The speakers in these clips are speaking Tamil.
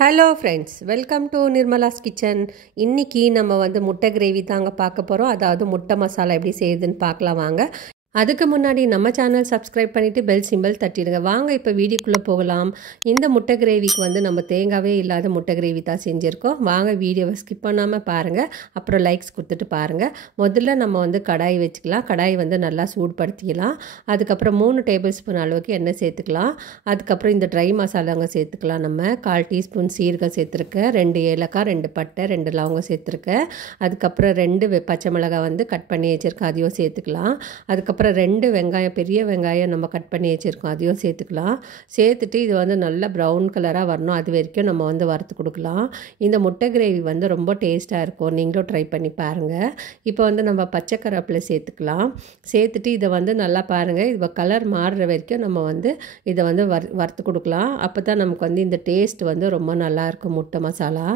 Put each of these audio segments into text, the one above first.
Hello friends, welcome to Nirmala's kitchen. இன்றைக்கி நம்ம முட்டை கிரேவி தாங்க பார்க்க போகிறோம். அதாவது முட்டை மசாலா எப்படி செய்யுதுன்னு பார்க்கலாம் வாங்க. அதுக்கு முன்னாடி நம்ம சேனல் சப்ஸ்கிரைப் பண்ணிவிட்டு பெல் சிம்பிள் தட்டிடுங்க. வாங்க இப்போ வீடியோக்குள்ளே போகலாம். இந்த முட்டை கிரேவிக்கு நம்ம தேங்காவே இல்லாத முட்டை கிரேவி தான் செஞ்சுருக்கோம். வாங்க வீடியோவை ஸ்கிப் பண்ணாமல் பாருங்கள், அப்புறம் லைக்ஸ் கொடுத்துட்டு பாருங்கள். முதல்ல நம்ம கடாய் வச்சுக்கலாம். கடாய் நல்லா சூடுபடுத்திக்கலாம். அதுக்கப்புறம் 3 டேபிள் ஸ்பூன் அளவுக்கு எண்ணெய் சேர்த்துக்கலாம். அதுக்கப்புறம் இந்த ட்ரை மசாலாங்க சேர்த்துக்கலாம். நம்ம 1/4 டீஸ்பூன் சீரகம் சேர்த்துருக்கேன், 2 ஏலக்காய், 2 பட்டை, 2 லவங்கம் சேர்த்துருக்கேன். அதுக்கப்புறம் 2 பச்சை மிளகாய் கட் பண்ணி வச்சுருக்கேன், அதையும் சேர்த்துக்கலாம். அதுக்கப்புறம் 2 வெங்காயம், பெரிய வெங்காயம் நம்ம கட் பண்ணி வச்சுருக்கோம், அதையும் சேர்த்துக்கலாம். சேர்த்துட்டு இது நல்லா ப்ரௌன் கலராக வரணும், அது வரைக்கும் நம்ம வறுத்து கொடுக்கலாம். இந்த முட்டை கிரேவி ரொம்ப டேஸ்ட்டாக இருக்கும். நீங்களும் ட்ரை பண்ணி பாருங்கள். இப்போ நம்ம பச்சை கருவேப்பிலை சேர்த்துக்கலாம். சேர்த்துட்டு இதை நல்லா பாருங்கள், இது கலர் மாறுற வரைக்கும் நம்ம இதை வறுத்து கொடுக்கலாம். அப்போ தான் நமக்கு இந்த டேஸ்ட் ரொம்ப நல்லாயிருக்கும் முட்டை மசாலா.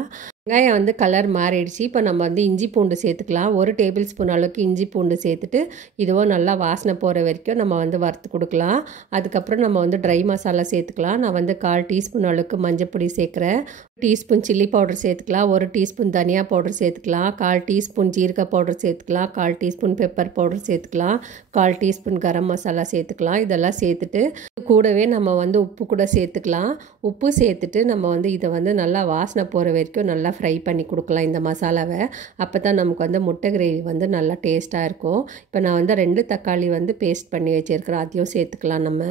வெங்காயம் கலர் மாறிடுச்சு. இப்போ நம்ம இஞ்சி பூண்டு சேர்த்துக்கலாம். 1 டேபிள் ஸ்பூன் அளவுக்கு இஞ்சி பூண்டு சேர்த்துட்டு இதுவும் நல்லா வாசனை போகிற வரைக்கும் நம்ம வறுத்து கொடுக்கலாம். அதுக்கப்புறம் நம்ம ட்ரை மசாலா சேர்த்துக்கலாம். நான் 1/4 டீஸ்பூன் அளவுக்கு மஞ்சப்பொடி சேர்க்குறேன். டீஸ்பூன் சில்லி பவுடர் சேர்த்துக்கலாம். 1 டீஸ்பூன் தனியா பவுடர் சேர்த்துக்கலாம். 1/4 டீஸ்பூன் ஜீரக பவுடர் சேர்த்துக்கலாம். 1/4 டீஸ்பூன் பெப்பர் பவுடர் சேர்த்துக்கலாம். 1/4 டீஸ்பூன் கரம் மசாலா சேர்த்துக்கலாம். இதெல்லாம் சேர்த்துட்டு கூடவே நம்ம உப்பு கூட சேர்த்துக்கலாம். உப்பு சேர்த்துட்டு நம்ம இதை நல்லா வாசனை போகிற வரைக்கும் நல்லா ஃப்ரை பண்ணி கொடுக்கலாம் இந்த மசாலாவை. அப்போ தான் நமக்கு முட்டை கிரேவி நல்லா டேஸ்ட்டாக இருக்கும். இப்போ நான் 2 தக்காளி பேஸ்ட் பண்ணி வச்சுருக்கிறேன், அதையும் சேர்த்துக்கலாம். நம்ம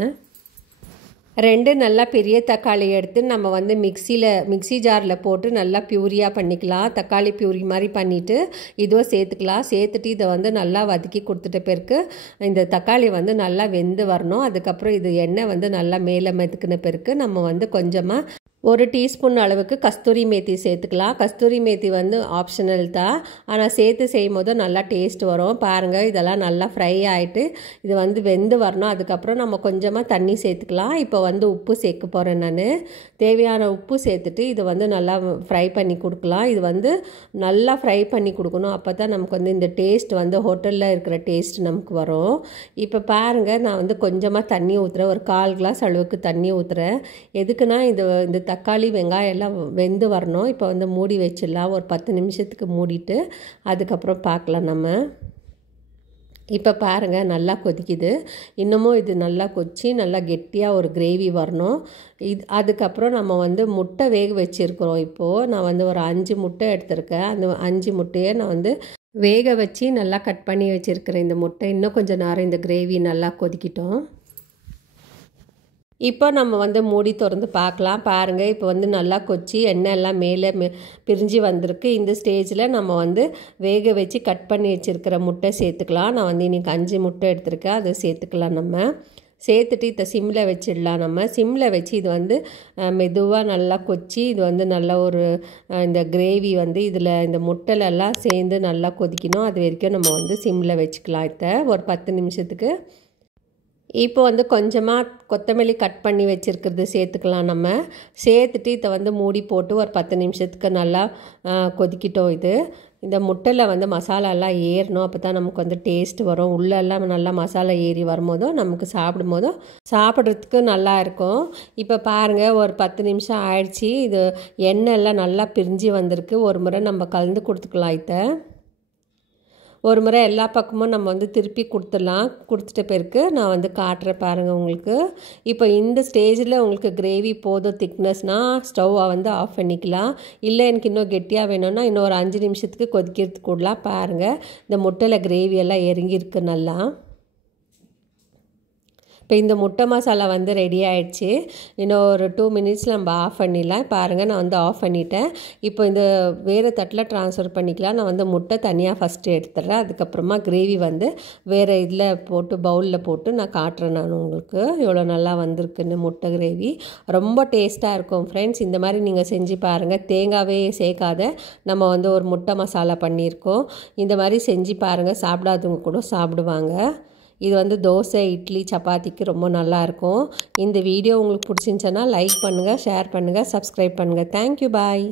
2 நல்லா பெரிய தக்காளி எடுத்து நம்ம மிக்ஸி ஜாரில் போட்டு நல்லா பியூரியாக பண்ணிக்கலாம். தக்காளி பியூரி மாதிரி பண்ணிவிட்டு இதுவும் சேர்த்துக்கலாம். சேர்த்துட்டு இதை நல்லா வதக்கி கொடுத்துட்ட பிறகு இந்த தக்காளி நல்லா வெந்து வரணும். அதுக்கப்புறம் இது எண்ணெய் நல்லா மேலே மெதுக்கின பிறகு நம்ம கொஞ்சமாக 1 டீஸ்பூன் அளவுக்கு கஸ்தூரி மேத்தி சேர்த்துக்கலாம். கஸ்தூரி மேத்தி ஆப்ஷனல் தான், ஆனால் சேர்த்து செய்யும் போது நல்லா டேஸ்ட் வரும். பாருங்கள், இதெல்லாம் நல்லா ஃப்ரை ஆகிட்டு இது வெந்து வரணும். அதுக்கப்புறம் நம்ம கொஞ்சமாக தண்ணி சேர்த்துக்கலாம். இப்போ உப்பு சேர்க்க போகிறேன் நான். தேவையான உப்பு சேர்த்துட்டு இது நல்லா ஃப்ரை பண்ணி கொடுக்கலாம். இது நல்லா ஃப்ரை பண்ணி கொடுக்கணும். அப்போ தான் நமக்கு இந்த டேஸ்ட் ஹோட்டலில் இருக்கிற டேஸ்ட் நமக்கு வரும். இப்போ பாருங்கள், நான் கொஞ்சமாக தண்ணி ஊற்றுறேன். ஒரு 1/4 கிளாஸ் அளவுக்கு தண்ணி ஊற்றுறேன். எதுக்குன்னா இந்த தக்காளி வெங்காயம் எல்லாம் வெந்து வரணும். இப்போ மூடி வச்சிடலாம். ஒரு 10 நிமிஷத்துக்கு மூடிட்டு அதுக்கப்புறம் பார்க்கலாம் நம்ம. இப்போ பாருங்கள், நல்லா கொதிக்குது. இன்னமும் இது நல்லா கொதிச்சு நல்லா கெட்டியாக ஒரு கிரேவி வரணும். அதுக்கப்புறம் நம்ம முட்டை வேக வச்சுருக்கிறோம். இப்போது நான் ஒரு 5 முட்டை எடுத்திருக்கேன். அந்த 5 முட்டையை நான் வேக வச்சு நல்லா கட் பண்ணி வச்சுருக்கிறேன். இந்த முட்டை இன்னும் கொஞ்சம் நேரம் இந்த கிரேவி நல்லா கொதிக்கிட்டோம். இப்போ நம்ம மூடி திறந்து பார்க்கலாம். பாருங்கள், இப்போ நல்லா கொச்சி எண்ணெய் எல்லாம் மேலே பிரிஞ்சு வந்திருக்கு. இந்த ஸ்டேஜில் நம்ம வேக வச்சு கட் பண்ணி வச்சுருக்கிற முட்டை சேர்த்துக்கலாம். நான் இன்றைக்கி 5 முட்டை எடுத்திருக்கேன், அதை சேர்த்துக்கலாம். நம்ம சேர்த்துட்டு இதை சிம்மில் வச்சிடலாம். நம்ம சிம்மில் வச்சு இது மெதுவாக நல்லா கொச்சி இது நல்ல ஒரு இந்த கிரேவி இதில் இந்த முட்டைலெல்லாம் சேர்ந்து நல்லா கொதிக்கணும். அது வரைக்கும் நம்ம சிம்மில் வச்சுக்கலாம். இதை ஒரு 10 நிமிஷத்துக்கு. இப்போ கொஞ்சமாக கொத்தமல்லி கட் பண்ணி வச்சுருக்கிறது சேர்த்துக்கலாம். நம்ம சேர்த்துட்டு இதை மூடி போட்டு ஒரு 10 நிமிஷத்துக்கு நல்லா கொதிக்கிட்டோம். இந்த முட்டையில் மசாலாலாம் ஏறணும். அப்போ தான் நமக்கு டேஸ்ட் வரும். உள்ளெல்லாம் நல்லா மசாலா ஏறி வரும்போதும் நமக்கு சாப்பிட்றதுக்கு நல்லா இருக்கும். இப்போ பாருங்கள், ஒரு 10 நிமிஷம் ஆயிடுச்சு. இது எண்ணெய் எல்லாம் நல்லா பிரிஞ்சு வந்திருக்கு. ஒரு முறை நம்ம கலந்து கொடுத்துக்கலாம். இதை ஒரு முறை எல்லா பக்கமும் நம்ம திருப்பி கொடுத்துடலாம். கொடுத்துட்ட பிறகு நான் காட்டுறேன் பாருங்கள் உங்களுக்கு. இப்போ இந்த ஸ்டேஜில் உங்களுக்கு கிரேவி போதும் திக்னஸ்னால் ஸ்டவ்வை ஆஃப் பண்ணிக்கலாம். இல்லை எனக்கு இன்னும் கெட்டியாக வேணும்னா இன்னும் ஒரு 5 நிமிஷத்துக்கு கொதிக்கிறதுக்கு கூடலாம். பாருங்கள், இந்த முட்டையில் கிரேவி எல்லாம் இறங்கியிருக்கு நல்லா. இப்போ இந்த முட்டை மசாலா ரெடி ஆகிடுச்சு. இன்னும் ஒரு 2 மினிட்ஸில் நம்ம ஆஃப் பண்ணிடலாம். பாருங்கள், நான் ஆஃப் பண்ணிட்டேன். இப்போ இந்த வேறு தட்டில் ட்ரான்ஸ்ஃபர் பண்ணிக்கலாம். நான் முட்டை தனியாக ஃபஸ்ட்டு எடுத்துடுறேன். அதுக்கப்புறமா கிரேவி வேறு இதில் போட்டு பவுலில் போட்டு நான் காட்டுறேன். நான் உங்களுக்கு எவ்வளோ நல்லா வந்திருக்குன்னு முட்டை கிரேவி. ரொம்ப டேஸ்ட்டாக இருக்கும் ஃப்ரெண்ட்ஸ். இந்த மாதிரி நீங்கள் செஞ்சு பாருங்கள். தேங்காவே சேர்க்காத நம்ம ஒரு முட்டை மசாலா பண்ணியிருக்கோம். இந்த மாதிரி செஞ்சு பாருங்கள், சாப்பிடாதவங்க கூட சாப்பிடுவாங்க. இது தோசை, இட்லி, சப்பாத்திக்கு ரொம்ப நல்லாயிருக்கும். இந்த வீடியோ உங்களுக்கு பிடிச்சிருந்துச்சுன்னா லைக் பண்ணுங்கள், ஷேர் பண்ணுங்கள், சப்ஸ்கிரைப் பண்ணுங்கள். தேங்க்யூ, பாய்.